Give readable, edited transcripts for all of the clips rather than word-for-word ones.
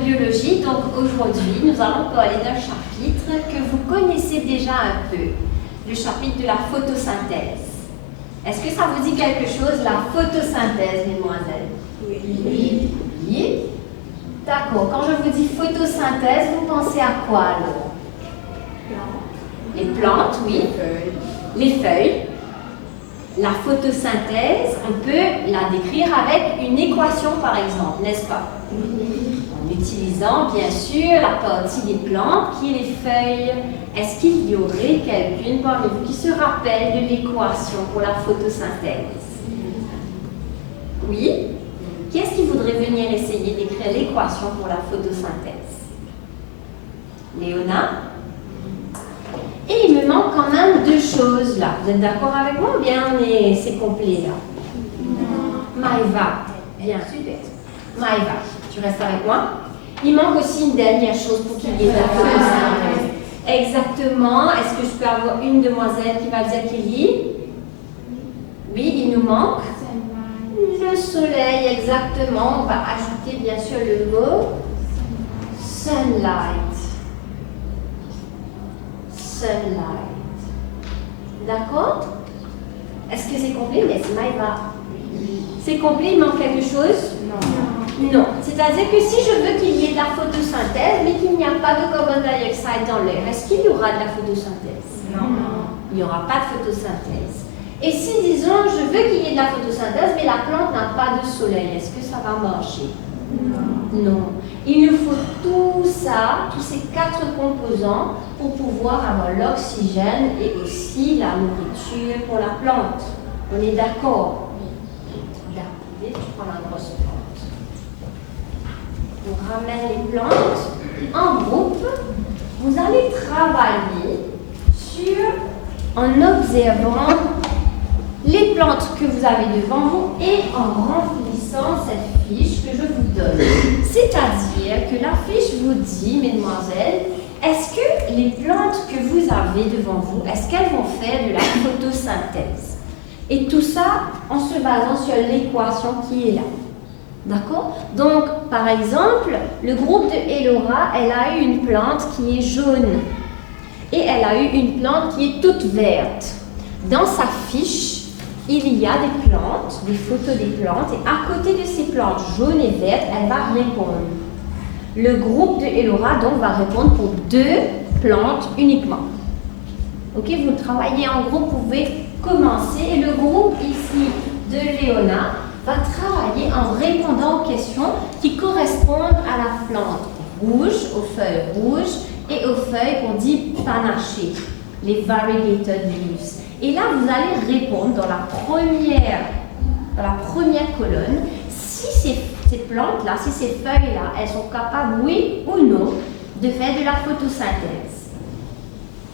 de biologie, donc aujourd'hui nous allons parler d'un chapitre que vous connaissez déjà un peu, le chapitre de la photosynthèse. Est-ce que ça vous dit quelque chose, la photosynthèse, mesdemoiselles? Oui. Oui. D'accord, quand je vous dis photosynthèse, vous pensez à quoi alors? Les plantes, oui. Les feuilles. La photosynthèse, on peut la décrire avec une équation par exemple, n'est-ce pas? En utilisant bien sûr la partie des plantes qui est les feuilles. Est-ce qu'il y aurait quelqu'une parmi vous qui se rappelle de l'équation pour la photosynthèse? Oui? Qui est-ce qui voudrait venir essayer d'écrire l'équation pour la photosynthèse? Léona? Et il me manque quand même deux choses là. Vous êtes d'accord avec moi ou bien c'est complet là? Maëva. Bien, super. Maëva, tu restes avec moi? Il manque aussi une dernière chose pour qu'il y ait de la photosynthèse. Exactement. Est-ce que je peux avoir une demoiselle qui va dire qu'il y? Oui, il nous manque le soleil, exactement. On va ajouter bien sûr le mot sunlight. Sunlight. D'accord? Est-ce que c'est complet? Mais c'est Maïva. C'est complet, il manque quelque chose? Non. Non. C'est-à-dire que si je veux qu'il y ait de la photosynthèse, mais qu'il n'y a pas de carbone dioxyde dans l'air, est-ce qu'il y aura de la photosynthèse? Non. Il n'y aura pas de photosynthèse. Et si, disons, je veux qu'il y ait de la photosynthèse, mais la plante n'a pas de soleil, est-ce que ça va marcher? Non. Non. Il nous faut tout ça, tous ces quatre composants pour pouvoir avoir l'oxygène et aussi la nourriture pour la plante. On est d'accord? Regardez, tu prends la grosse plante. On ramène les plantes en groupe. Vous allez travailler en observant les plantes que vous avez devant vous et en remplissant cette fiche que je vous donne. C'est-à-dire que la fiche vous dit, mesdemoiselles, est-ce que les plantes que vous avez devant vous, est-ce qu'elles vont faire de la photosynthèse? Et tout ça en se basant sur l'équation qui est là. D'accord? Donc, par exemple, le groupe de Elora, elle a eu une plante qui est jaune. Et elle a eu une plante qui est toute verte. Dans sa fiche, il y a des plantes, des photos des plantes, et à côté de ces plantes jaunes et vertes, elle va répondre. Le groupe de Elora, donc, va répondre pour 2 plantes uniquement. Ok, vous travaillez en groupe, vous pouvez commencer. Et le groupe ici de Léona va travailler en répondant aux questions qui correspondent à la plante rouge, aux feuilles rouges, et aux feuilles qu'on dit panachées, les variegated leaves. Et là, vous allez répondre dans la première colonne si ces plantes-là, si ces feuilles-là, elles sont capables, oui ou non, de faire de la photosynthèse.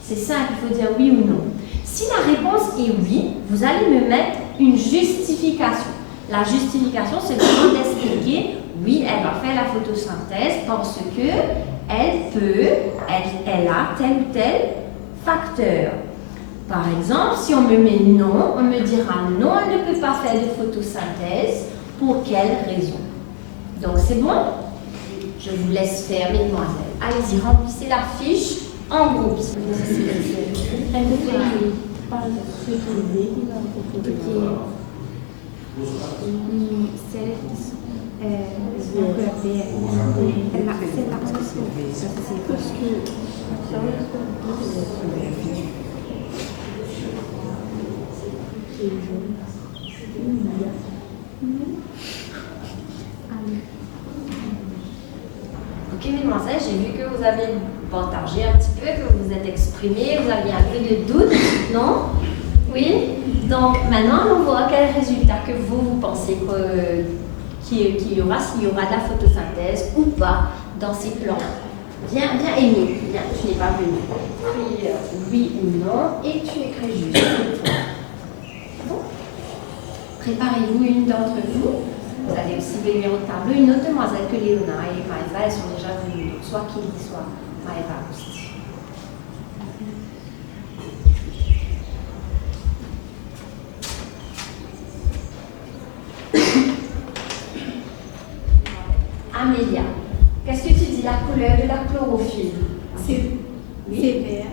C'est simple, il faut dire oui ou non. Si la réponse est oui, vous allez me mettre une justification. La justification, c'est vraiment d'expliquer, oui, elle va faire la photosynthèse parce que elle a tel ou tel facteur. Par exemple, si on me met non, on me dira non, elle ne peut pas faire de photosynthèse. Pour quelle raison? Donc c'est bon? Je vous laisse faire, mesdemoiselles. Allez-y, remplissez la fiche en groupe. Ok, mesdemoiselles, j'ai vu que vous avez partagé un petit peu, que vous êtes exprimé, vous aviez un peu de doute, non? Oui? Donc maintenant, on voit quel résultat que vous pensez qu'il y aura, s'il y aura de la photosynthèse ou pas dans ces plantes. Bien aimé, bien, tu n'es pas venu. Puis, oui ou non, et tu écris juste. Bon. Préparez-vous une d'entre vous. Vous allez aussi venir au tableau. Une autre demoiselle que Léona et Maëva, elles sont déjà venues. Donc, soit Kelly, soit Maëva aussi. Amélia. Qu'est-ce que tu dis, la couleur de la chlorophylle? C'est vert.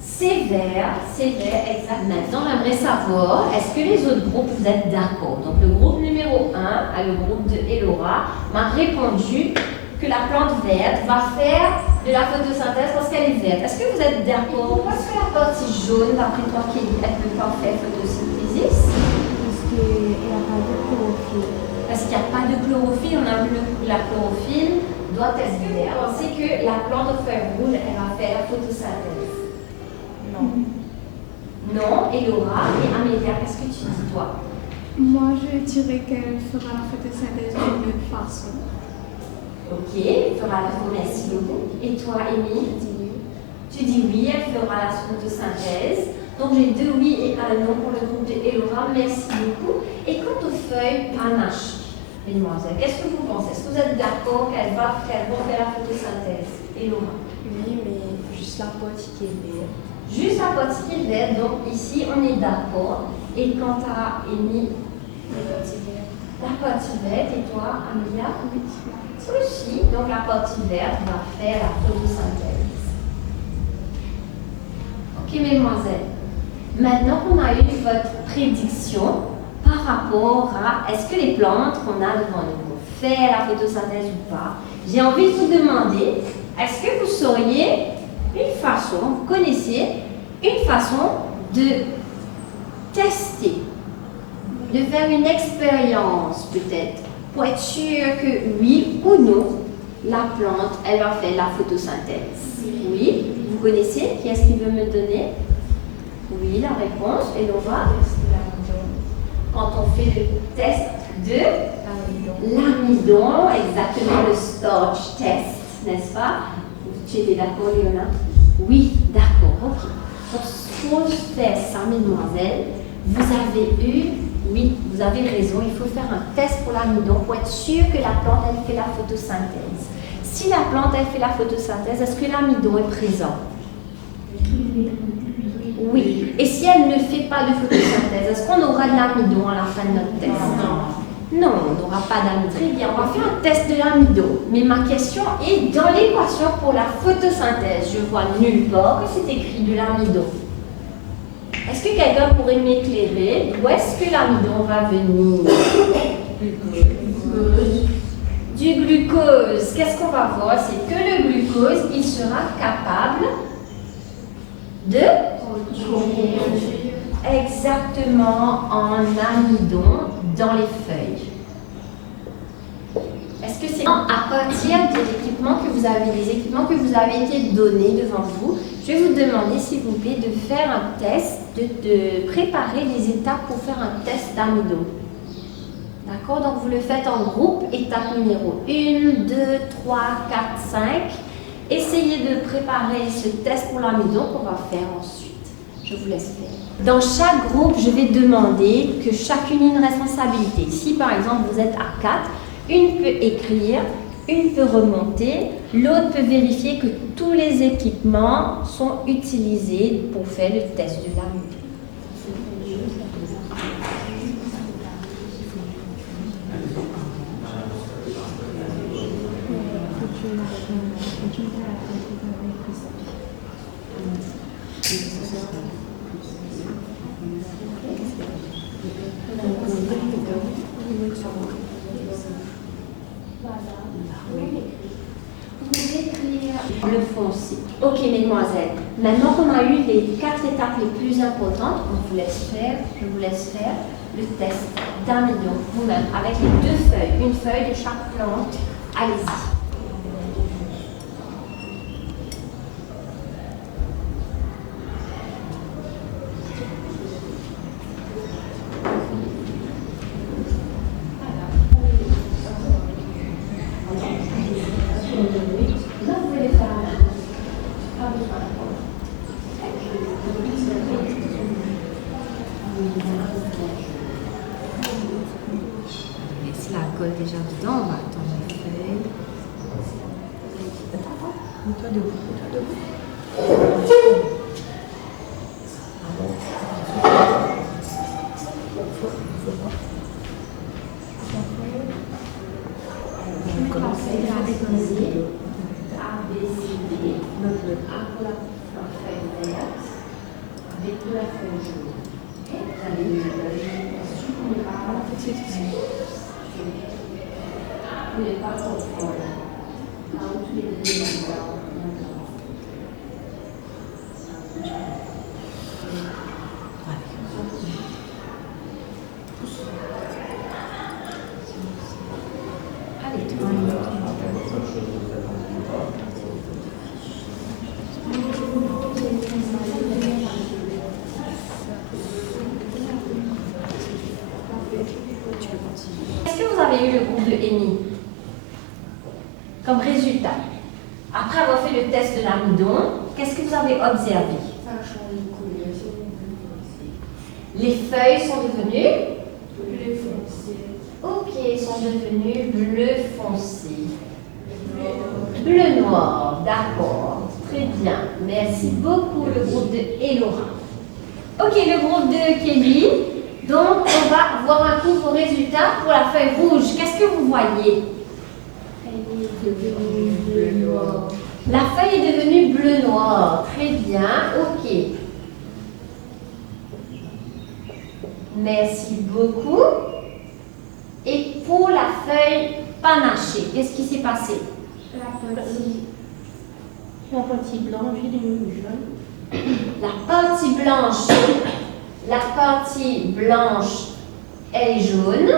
C'est vert, exact. Maintenant, j'aimerais savoir, est-ce que les autres groupes, vous êtes d'accord? Donc, le groupe numéro 1, le groupe de Elora, m'a répondu que la plante verte va faire de la photosynthèse parce qu'elle est verte. Est-ce que vous êtes d'accord? Pourquoi est-ce que la partie jaune, d'après toi, Kelly, elle ne peut pas faire photosynthèse? Parce qu'elle n'a pas de chlorophylle. Parce qu'il n'y a pas de chlorophylle, on a vu la chlorophylle doit être verte. Vous pensez que la plante de feuille rouge, elle va faire la photosynthèse? Non. Non, Elora et Amélia, qu'est-ce que tu dis, toi? Moi, je dirais qu'elle fera la photosynthèse d'une autre façon. Ok, elle fera la photosynthèse. Et toi, Amy? Tu dis oui, elle fera la photosynthèse. Donc j'ai 2 oui et 1 non pour le groupe de Elora. Merci beaucoup. Et quant aux feuilles panaches, mesdemoiselles, qu'est-ce que vous pensez? Est-ce que vous êtes d'accord qu'elles vont faire la photosynthèse? Elora? Oui, mais juste la partie qui est verte. Juste la partie qui est verte, donc ici on est d'accord. Et quant à Amy? La partie verte. La partie verte, et toi, Amélia? Oui. Aussi, donc la partie verte va faire la photosynthèse. Ok, mesdemoiselles. Maintenant qu'on a eu votre prédiction par rapport à est-ce que les plantes qu'on a devant nous vont faire la photosynthèse ou pas, j'ai envie de vous demander, est-ce que vous sauriez une façon, vous connaissiez une façon de tester, de faire une expérience peut-être, pour être sûr que oui ou non, la plante, elle va faire la photosynthèse? Oui, vous connaissez? Qui est-ce qui veut me donner? Oui, la réponse. Et Elora? Quand on fait le test de l'amidon, exactement le starch test, n'est-ce pas? Tu étais d'accord, Léona? Oui, d'accord, ok. Donc, pour faire ça, mesdemoiselles, vous avez eu, oui, vous avez raison, il faut faire un test pour l'amidon pour être sûr que la plante, elle fait la photosynthèse. Si la plante, elle fait la photosynthèse, est-ce que l'amidon est présent? Oui. Et si elle ne fait pas de photosynthèse, est-ce qu'on aura de l'amidon à la fin de notre test? Non, on n'aura pas d'amidon. Très bien, on va faire un test de l'amidon. Mais ma question est dans l'équation pour la photosynthèse. Je vois nulle part que c'est écrit de l'amidon. Est-ce que quelqu'un pourrait m'éclairer? D'où est-ce que l'amidon va venir? Du glucose. Qu'est-ce qu'on va voir? C'est que le glucose, il sera capable de exactement en amidon dans les feuilles. Est-ce que c'est à partir de l'équipement que vous avez, des équipements que vous avez été donnés devant vous? Je vais vous demander, s'il vous plaît, de faire un test, de préparer les étapes pour faire un test d'amidon. D'accord? Donc vous le faites en groupe, étape numéro 1, 2, 3, 4, 5. Essayez de préparer ce test pour l'amidon qu'on va faire ensuite. Je vous laisse faire. Dans chaque groupe, je vais demander que chacune ait une responsabilité. Si par exemple vous êtes à 4, une peut écrire, une peut remonter, l'autre peut vérifier que tous les équipements sont utilisés pour faire le test de l'amidon. Le foncé. Ok, mesdemoiselles. Maintenant qu'on a eu les 4 étapes les plus importantes, je vous laisse faire le test d'amidon vous-même avec les 2 feuilles, une feuille de chaque plante. Allez-y. Si la colle déjà dedans, on va attendre les feuilles. Mets-toi debout, On va commencer à déposer. décider pour la feuille verte avec de la feuille jaune. Okay. Vous allez vous n'êtes pas contrôle. Quand tous les deux Est-ce que vous avez eu le groupe de Amy comme résultat? Après avoir fait le test de l'amidon, qu'est-ce que vous avez observé? Les feuilles sont devenues Bleu foncé. Ok, sont devenues bleu foncé. Bleu noir, d'accord. Très bien. Merci beaucoup le groupe de Elora. Ok, le groupe de Kelly. Donc, on va voir un coup vos résultats pour la feuille rouge. Qu'est-ce que vous voyez? Elle est devenue bleu noir. La feuille est devenue bleu noir. Très bien, ok. Merci beaucoup. Et pour la feuille panachée, qu'est-ce qui s'est passé? La partie blanche est devenue jaune. La partie blanche est jaune.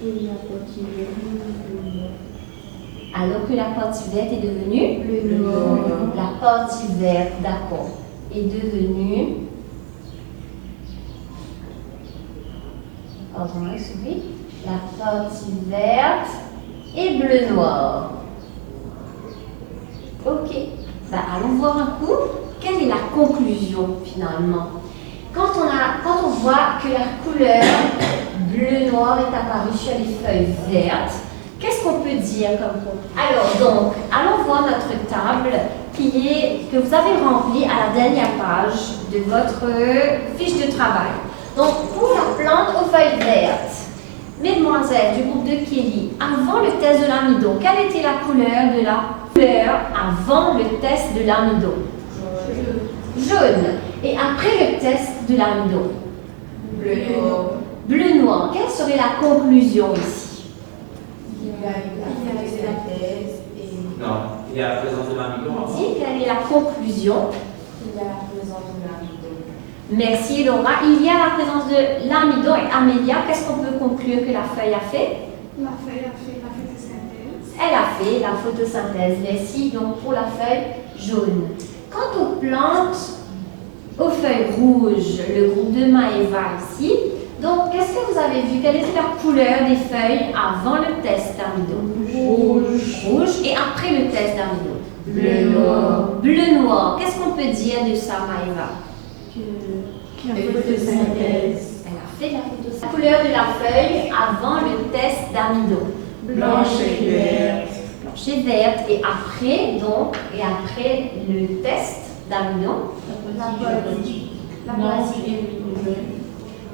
Et la partie verte est bleu noir. Alors que la partie verte est devenue Bleu noir. La partie verte, d'accord, est devenue. Pardon, oui. La partie verte est bleu noir. Ok. Ben, allons voir un coup. Quelle est la conclusion finalement? Quand on voit que la couleur bleu-noir est apparue sur les feuilles vertes, qu'est-ce qu'on peut dire comme conclusion? Alors donc, allons voir notre table que vous avez remplie à la dernière page de votre fiche de travail. Donc, pour la plante aux feuilles vertes, mesdemoiselles du groupe de Kelly, avant le test de l'amidon, quelle était la couleur de la couleur avant le test de l'amidon? Jaune. Et après le test de l'amidon? Bleu-noir. Bleu-noir. Quelle serait la conclusion ici? Il y a la synthèse et Non, il y a la présence de l'amidon avant. Dis, quelle est la conclusion? il y a la présence de l'amidon. Merci Laura. Il y a la présence de l'amidon et Amélia. Qu'est-ce qu'on peut conclure que la feuille a fait? La feuille a fait la photosynthèse. Elle a fait la photosynthèse. Merci donc pour la feuille jaune. Quant aux plantes, aux feuilles rouges, le groupe de Maëva ici. Donc, qu'est-ce que vous avez vu? Quelle était la couleur des feuilles avant le test d'amidon? Rouge. Et après le test d'amidon? Bleu-noir. Bleu-noir. Qu'est-ce qu'on peut dire de ça, Maëva? La photosynthèse. Elle a fait la photosynthèse. La couleur de la feuille avant le test d'amidon? Blanche et verte. Blanche et verte. Et après le test d'amidon?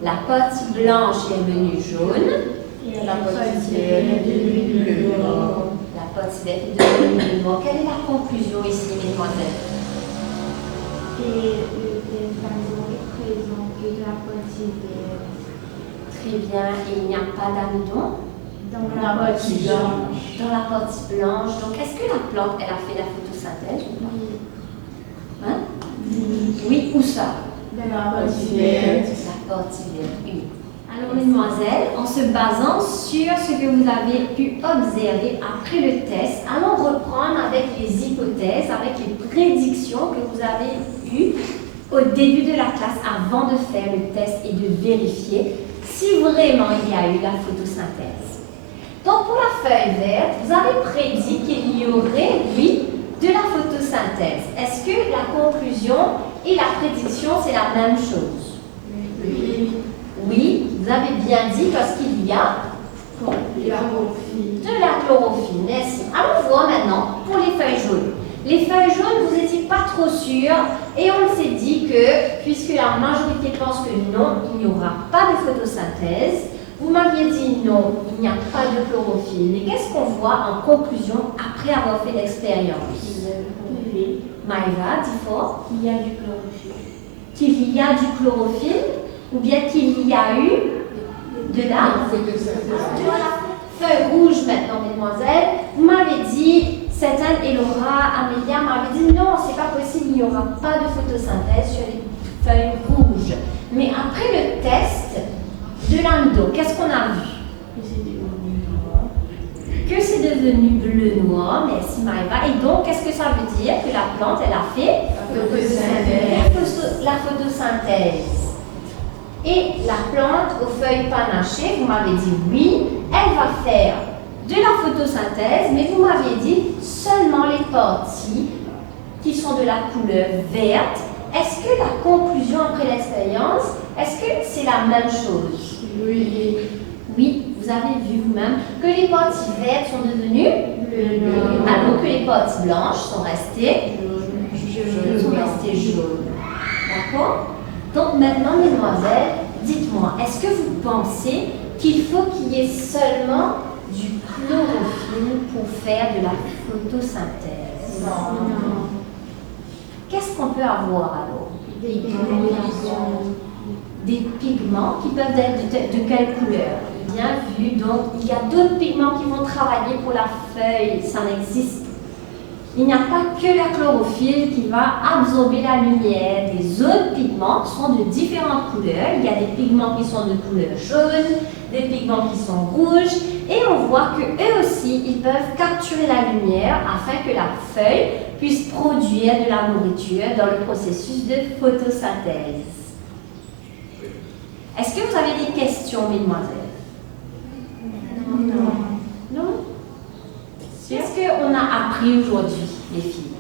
La partie blanche est devenue jaune. La partie verte est devenue bleu noir. La partie verte est devenue bleu noir. Quelle est la conclusion ici, mesdemoiselles? Et le d'amidon est présent que de la partie verte. Très bien. Et il n'y a pas d'amidon Dans la partie blanche. dans la partie blanche. Donc, est-ce que la plante, elle a fait la photosynthèse ou pas? Hein? Oui, où ça? Dans la partie verte. La partie verte, oui. Alors, mesdemoiselles, en se basant sur ce que vous avez pu observer après le test, allons reprendre avec les hypothèses, avec les prédictions que vous avez eues au début de la classe avant de faire le test et de vérifier si vraiment il y a eu la photosynthèse. Donc, pour la feuille verte, vous avez prédit qu'il y aurait, oui, de la photosynthèse. Est-ce que la conclusion et la prédiction, c'est la même chose? Oui. Oui, vous avez bien dit parce qu'il y a de la chlorophylle. Merci. Allons voir maintenant pour les feuilles jaunes. Les feuilles jaunes, vous n'étiez pas trop sûrs et on s'est dit que, puisque la majorité pense que non, il n'y aura pas de photosynthèse, Vous m'aviez dit non, il n'y a pas de chlorophylle. Mais qu'est-ce qu'on voit en conclusion après avoir fait l'expérience? Maïva, dis fort. Il y a du chlorophylle. Qu'il y a du chlorophylle ou bien qu'il y a eu de la feuille rouge maintenant, mesdemoiselles. Vous m'avez dit, certaines, Elora, Amélia m'avait dit non, c'est pas possible, il n'y aura pas de photosynthèse sur les feuilles rouges. Mais après le test de l'amido, qu'est-ce qu'on a vu? Que c'est devenu bleu-noir, merci Maïva. Et donc, qu'est-ce que ça veut dire? Que la plante, elle a fait la photosynthèse. Et la plante aux feuilles panachées, vous m'avez dit oui, elle va faire de la photosynthèse, mais vous m'aviez dit seulement les parties qui sont de la couleur verte. Est-ce que la conclusion après l'expérience, est-ce que c'est la même chose? Oui. Oui, vous avez vu vous-même que les parties vertes sont devenues bleues, alors que les parties blanches sont restées jaunes. D'accord? Donc maintenant, mesdemoiselles, dites-moi, est-ce que vous pensez qu'il faut qu'il y ait seulement du chlorophylle pour faire de la photosynthèse? Non. Qu'est-ce qu'on peut avoir alors? Des pigments qui peuvent être de quelle couleur? Bien vu, donc il y a d'autres pigments qui vont travailler pour la feuille, ça n'existe. Il n'y a pas que la chlorophylle qui va absorber la lumière. Des autres pigments sont de différentes couleurs. Il y a des pigments qui sont de couleur jaune, des pigments qui sont rouges, et on voit qu'eux aussi, ils peuvent capturer la lumière afin que la feuille puisse produire de la nourriture dans le processus de photosynthèse. Est-ce que vous avez des questions, mesdemoiselles? Non? Qu'est-ce qu'on a appris aujourd'hui, les filles?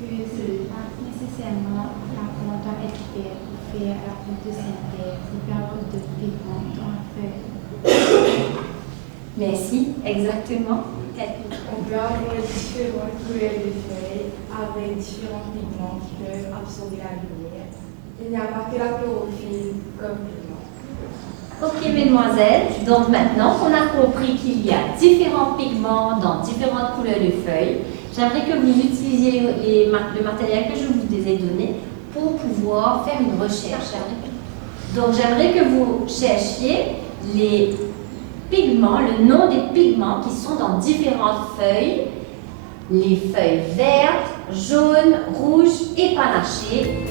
Que c'est pas nécessairement la plante à être faite pour faire la photosynthèse. Il peut y avoir d'autres pigments dans la feuille. Merci, exactement. On peut avoir différentes couleurs de feuilles avec différents pigments qui peuvent absorber la lumière. Il n'y a pas que la chlorophylle comme pigment. Ok, mesdemoiselles, donc maintenant qu'on a compris qu'il y a différents pigments dans différentes couleurs de feuilles, j'aimerais que vous utilisiez le matériel que je vous ai donné pour pouvoir faire une recherche. Donc j'aimerais que vous cherchiez les pigments, le nom des pigments qui sont dans différentes feuilles, les feuilles vertes, jaunes, rouges et panachées.